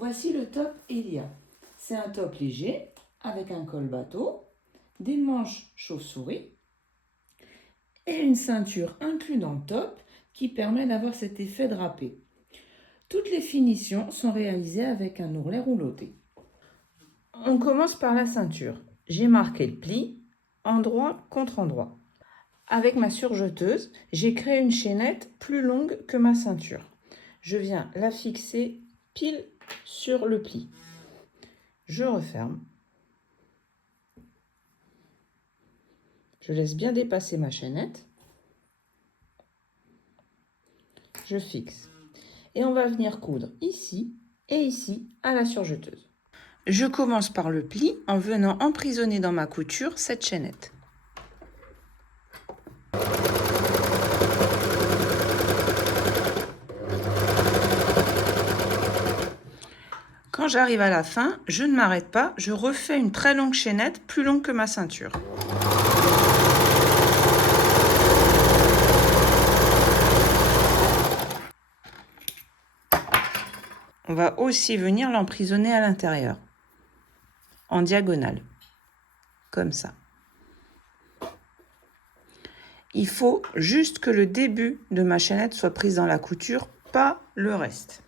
Voici le top Elia. C'est un top léger avec un col bateau, des manches chauve-souris et une ceinture inclue dans le top qui permet d'avoir cet effet drapé. Toutes les finitions sont réalisées avec un ourlet rouloté. On commence par la ceinture. J'ai marqué le pli, endroit contre endroit. Avec ma surjeteuse, j'ai créé une chaînette plus longue que ma ceinture. Je viens la fixer pile sur le pli. Je referme. Je laisse bien dépasser ma chaînette. Je fixe. Et on va venir coudre ici et ici à la surjeteuse. Je commence par le pli en venant emprisonner dans ma couture cette chaînette. Quand j'arrive à la fin, je ne m'arrête pas, je refais une très longue chaînette, plus longue que ma ceinture. On va aussi venir l'emprisonner à l'intérieur, en diagonale, comme ça. Il faut juste que le début de ma chaînette soit prise dans la couture, pas le reste.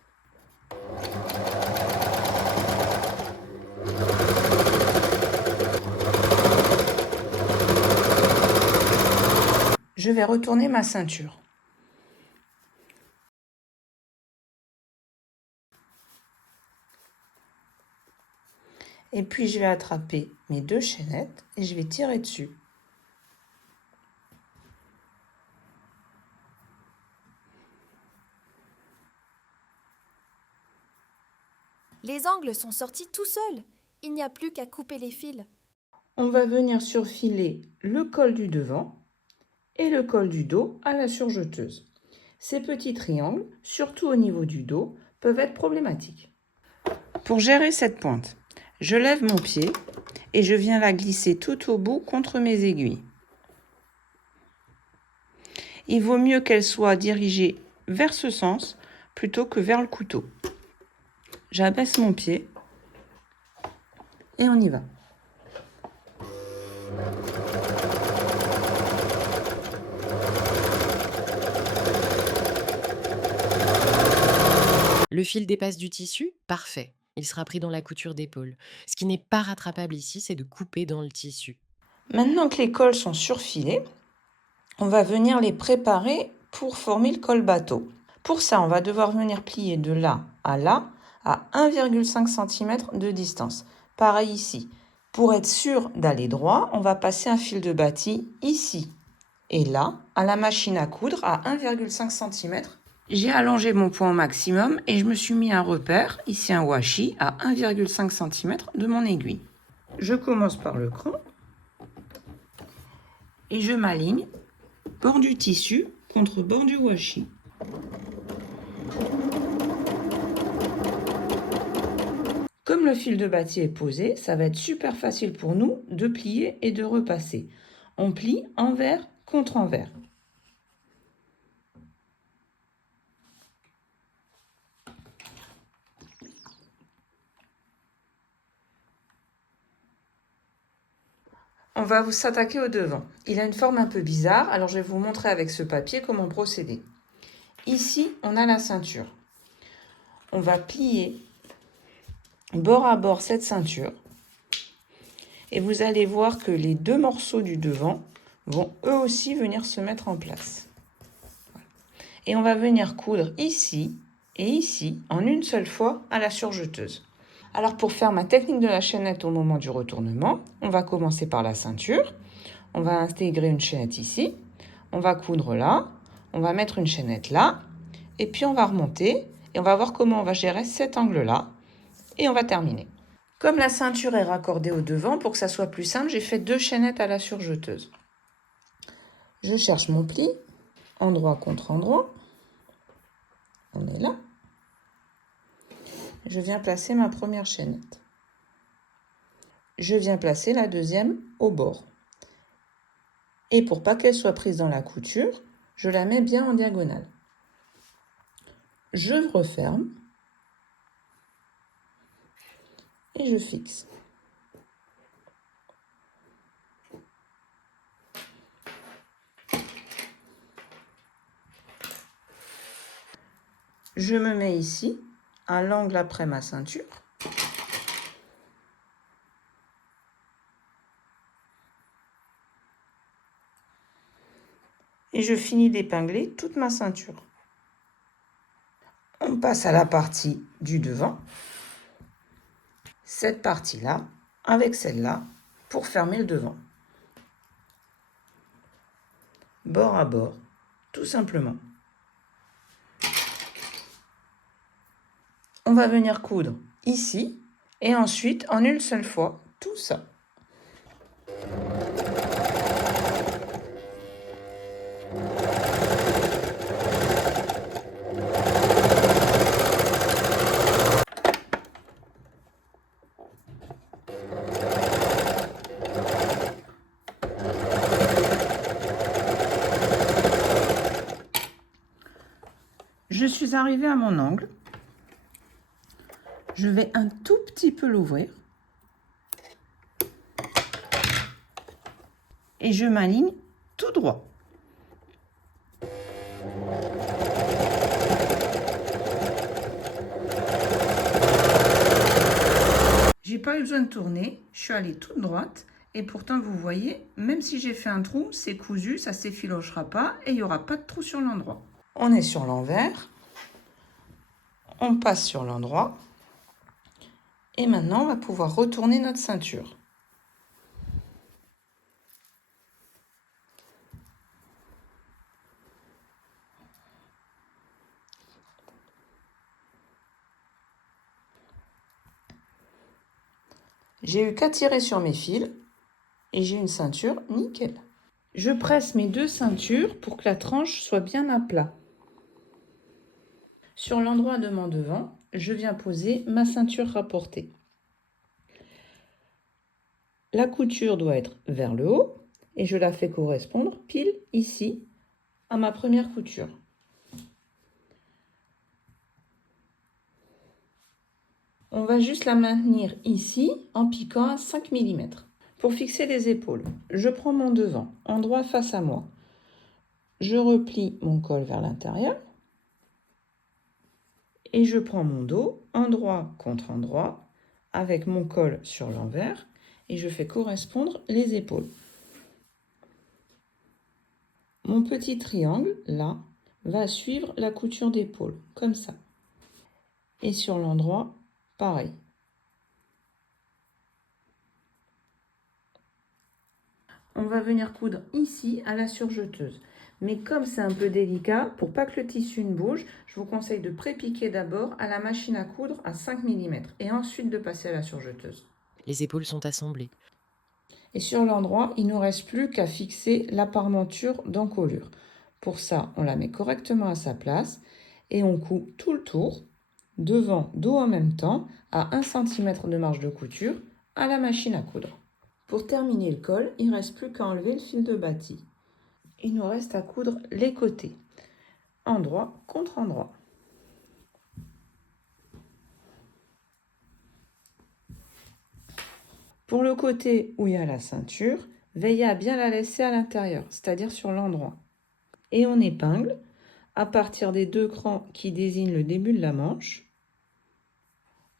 Je vais retourner ma ceinture. Et puis je vais attraper mes deux chaînettes et je vais tirer dessus. Les angles sont sortis tout seuls. Il n'y a plus qu'à couper les fils. On va venir surfiler le col du devant et le col du dos à la surjeteuse. Ces petits triangles, surtout au niveau du dos, peuvent être problématiques. Pour gérer cette pointe, je lève mon pied et je viens la glisser tout au bout contre mes aiguilles. Il vaut mieux qu'elle soit dirigée vers ce sens plutôt que vers le couteau. J'abaisse mon pied et on y va. Le fil dépasse du tissu? Parfait. Il sera pris dans la couture d'épaule. Ce qui n'est pas rattrapable ici, c'est de couper dans le tissu. Maintenant que les cols sont surfilés, on va venir les préparer pour former le col bateau. Pour ça, on va devoir venir plier de là à 1,5 cm de distance. Pareil ici. Pour être sûr d'aller droit, on va passer un fil de bâti ici et là, à la machine à coudre à 1,5 cm. J'ai allongé mon point au maximum et je me suis mis un repère, ici un washi, à 1,5 cm de mon aiguille. Je commence par le creux et je m'aligne bord du tissu contre bord du washi. Comme le fil de bâti est posé, ça va être super facile pour nous de plier et de repasser. On plie envers contre envers. On va s'attaquer au devant. Il a une forme un peu bizarre, alors je vais vous montrer avec ce papier comment procéder. Ici, on a la ceinture. On va plier bord à bord cette ceinture. Et vous allez voir que les deux morceaux du devant vont eux aussi venir se mettre en place. Et on va venir coudre ici et ici en une seule fois à la surjeteuse. Alors pour faire ma technique de la chaînette au moment du retournement, on va commencer par la ceinture. On va intégrer une chaînette ici. On va coudre là. On va mettre une chaînette là. Et puis on va remonter et on va voir comment on va gérer cet angle-là. Et on va terminer. Comme la ceinture est raccordée au devant, pour que ça soit plus simple, j'ai fait 2 chaînettes à la surjeteuse. Je cherche mon pli, endroit contre endroit. On est là. Je viens placer ma première chaînette. Je viens placer la deuxième au bord. Et pour pas qu'elle soit prise dans la couture, je la mets bien en diagonale. Je referme. et je fixe. Je me mets ici, à l'angle après ma ceinture. Et je finis d'épingler toute ma ceinture. On passe à la partie du devant. Cette partie-là, avec celle-là, pour fermer le devant. Bord à bord, tout simplement. On va venir coudre ici et ensuite en une seule fois tout ça. Je suis arrivée à mon angle. Je vais un tout petit peu l'ouvrir. Et je m'aligne tout droit. J'ai pas eu besoin de tourner, je suis allée toute droite. Et pourtant, vous voyez, même si j'ai fait un trou, c'est cousu, ça s'effilochera pas et il n'y aura pas de trou sur l'endroit. On est sur l'envers. On passe sur l'endroit. Et maintenant, on va pouvoir retourner notre ceinture. J'ai eu qu'à tirer sur mes fils et j'ai une ceinture nickel. Je presse mes deux ceintures pour que la tranche soit bien à plat. Sur l'endroit de mon devant, je viens poser ma ceinture rapportée. La couture doit être vers le haut et je la fais correspondre pile ici à ma première couture. On va juste la maintenir ici en piquant à 5 mm. Pour fixer les épaules, je prends mon devant, endroit face à moi. Je replie mon col vers l'intérieur et je prends mon dos, endroit contre endroit, avec mon col sur l'envers et je fais correspondre les épaules. Mon petit triangle, là, va suivre la couture d'épaule, comme ça. Et sur l'endroit, pareil. On va venir coudre ici à la surjeteuse. Mais comme c'est un peu délicat, pour pas que le tissu ne bouge, je vous conseille de pré-piquer d'abord à la machine à coudre à 5 mm et ensuite de passer à la surjeteuse. Les épaules sont assemblées. Et sur l'endroit, il ne nous reste plus qu'à fixer la parmenture d'encolure. Pour ça, on la met correctement à sa place et on coud tout le tour, devant, dos en même temps, à 1 cm de marge de couture, à la machine à coudre. Pour terminer le col, il ne reste plus qu'à enlever le fil de bâti. Il nous reste à coudre les côtés, endroit contre endroit. Pour le côté où il y a la ceinture, veillez à bien la laisser à l'intérieur, c'est-à-dire sur l'endroit. Et on épingle à partir des deux crans qui désignent le début de la manche.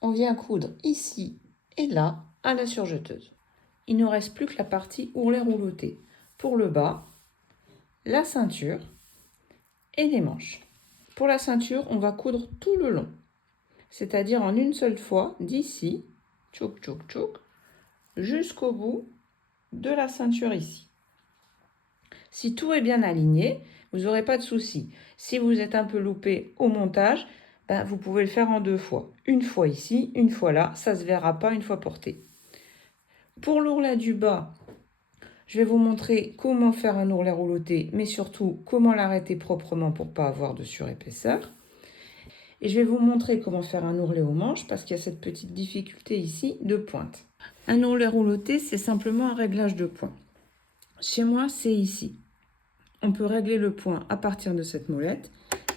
On vient coudre ici et là à la surjeteuse. Il ne nous reste plus que la partie ourlet rouloté. Pour le bas, la ceinture et les manches. Pour la ceinture, on va coudre tout le long, c'est-à-dire en une seule fois, d'ici, tchouk tchouk tchouk, jusqu'au bout de la ceinture ici. Si tout est bien aligné, vous n'aurez pas de souci. Si vous êtes un peu loupé au montage, vous pouvez le faire en deux fois. Une fois ici, une fois là, ça ne se verra pas une fois porté. Pour l'ourlet du bas, je vais vous montrer comment faire un ourlet rouloté, mais surtout comment l'arrêter proprement pour ne pas avoir de surépaisseur. Et je vais vous montrer comment faire un ourlet aux manches parce qu'il y a cette petite difficulté ici de pointe. Un ourlet rouloté, c'est simplement un réglage de point. Chez moi, c'est ici. On peut régler le point à partir de cette molette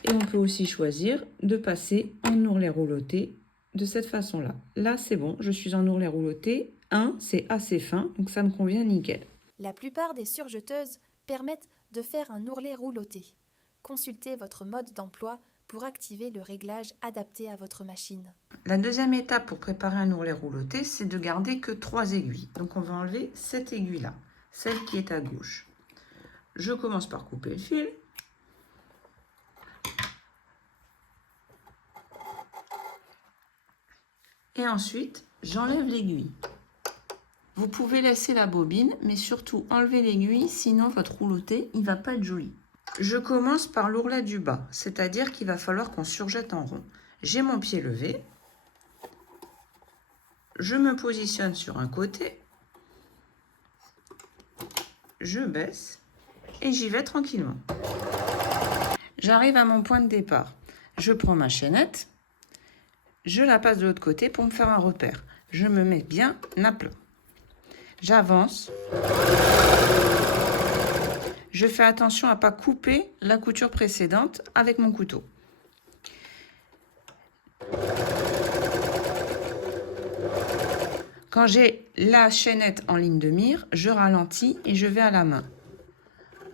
et on peut aussi choisir de passer en ourlet rouloté de cette façon-là. Là, c'est bon, je suis en ourlet rouloté. 1, c'est assez fin, donc ça me convient nickel. La plupart des surjeteuses permettent de faire un ourlet rouloté. Consultez votre mode d'emploi pour activer le réglage adapté à votre machine. La deuxième étape pour préparer un ourlet rouloté, c'est de garder que 3 aiguilles. Donc on va enlever cette aiguille-là, celle qui est à gauche. Je commence par couper le fil. Et ensuite, j'enlève l'aiguille. Vous pouvez laisser la bobine, mais surtout enlever l'aiguille, sinon votre rouloté, il ne va pas être joli. Je commence par l'ourlet du bas, c'est-à-dire qu'il va falloir qu'on surjette en rond. J'ai mon pied levé. Je me positionne sur un côté. Je baisse et j'y vais tranquillement. J'arrive à mon point de départ. Je prends ma chaînette. Je la passe de l'autre côté pour me faire un repère. Je me mets bien à plat. J'avance. Je fais attention à ne pas couper la couture précédente avec mon couteau. Quand j'ai la chaînette en ligne de mire, je ralentis et je vais à la main.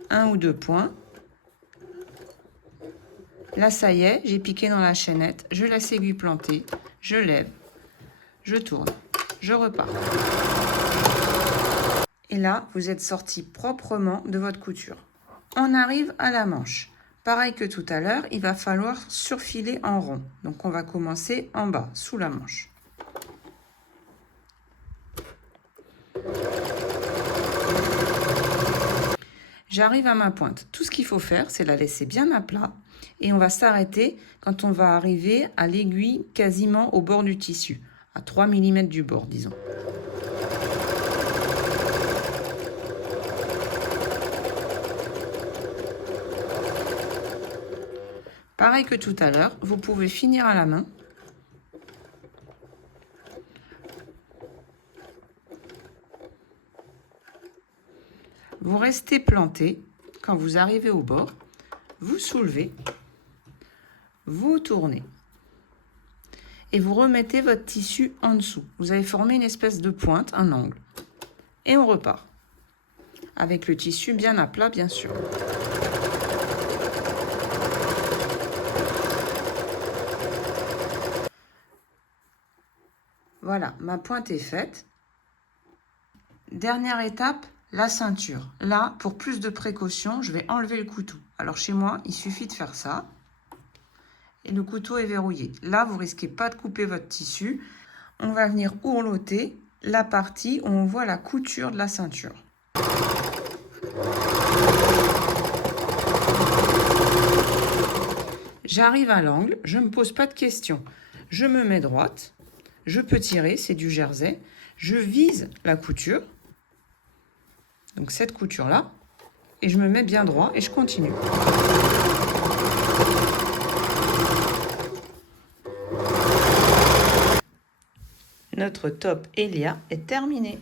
1 ou 2 points. Là, ça y est, j'ai piqué dans la chaînette. Je laisse l'aiguille plantée. Je lève. Je tourne. Je repars. Et là, vous êtes sorti proprement de votre couture. On arrive à la manche. Pareil que tout à l'heure, il va falloir surfiler en rond. Donc, on va commencer en bas, sous la manche. J'arrive à ma pointe. Tout ce qu'il faut faire, c'est la laisser bien à plat. Et on va s'arrêter quand on va arriver à l'aiguille quasiment au bord du tissu. À 3 mm du bord, disons. Pareil que tout à l'heure, vous pouvez finir à la main. Vous restez planté. Quand vous arrivez au bord, vous soulevez, vous tournez. Et vous remettez votre tissu en dessous. Vous avez formé une espèce de pointe, un angle. Et on repart. Avec le tissu bien à plat, bien sûr. Voilà, ma pointe est faite. Dernière étape, la ceinture. Là, pour plus de précaution, je vais enlever le couteau. Alors chez moi, il suffit de faire ça. Et le couteau est verrouillé. Là, vous risquez pas de couper votre tissu. On va venir ourloter la partie où on voit la couture de la ceinture. J'arrive à l'angle, je ne me pose pas de questions. Je me mets droite. Je peux tirer, c'est du jersey. Je vise la couture. Donc cette couture-là. Et je me mets bien droit et je continue. Notre top Elia est terminé.